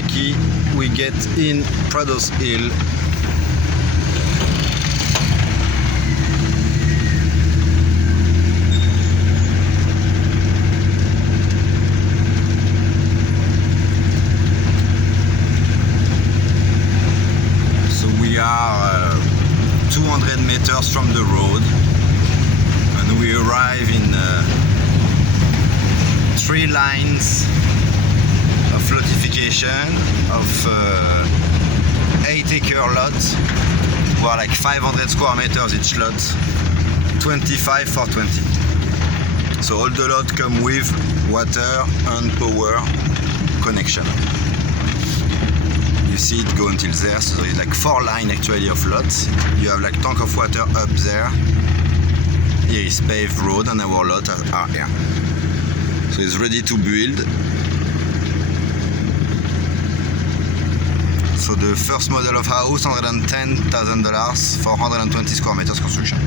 my key, we get in Prado Hills. So we are 200 meters from the road, and we arrive in 3 lines of flotification of 8-acre lots, were like 500 square meters each lot, 25 for 20. So all the lot come with water and power connection. You see it go until there, so there is like 4 lines actually of lots. You have like tank of water up there. Here is paved road and our lot are here. So it's ready to build. So the first model of house, $110,000 for 120 square meters construction.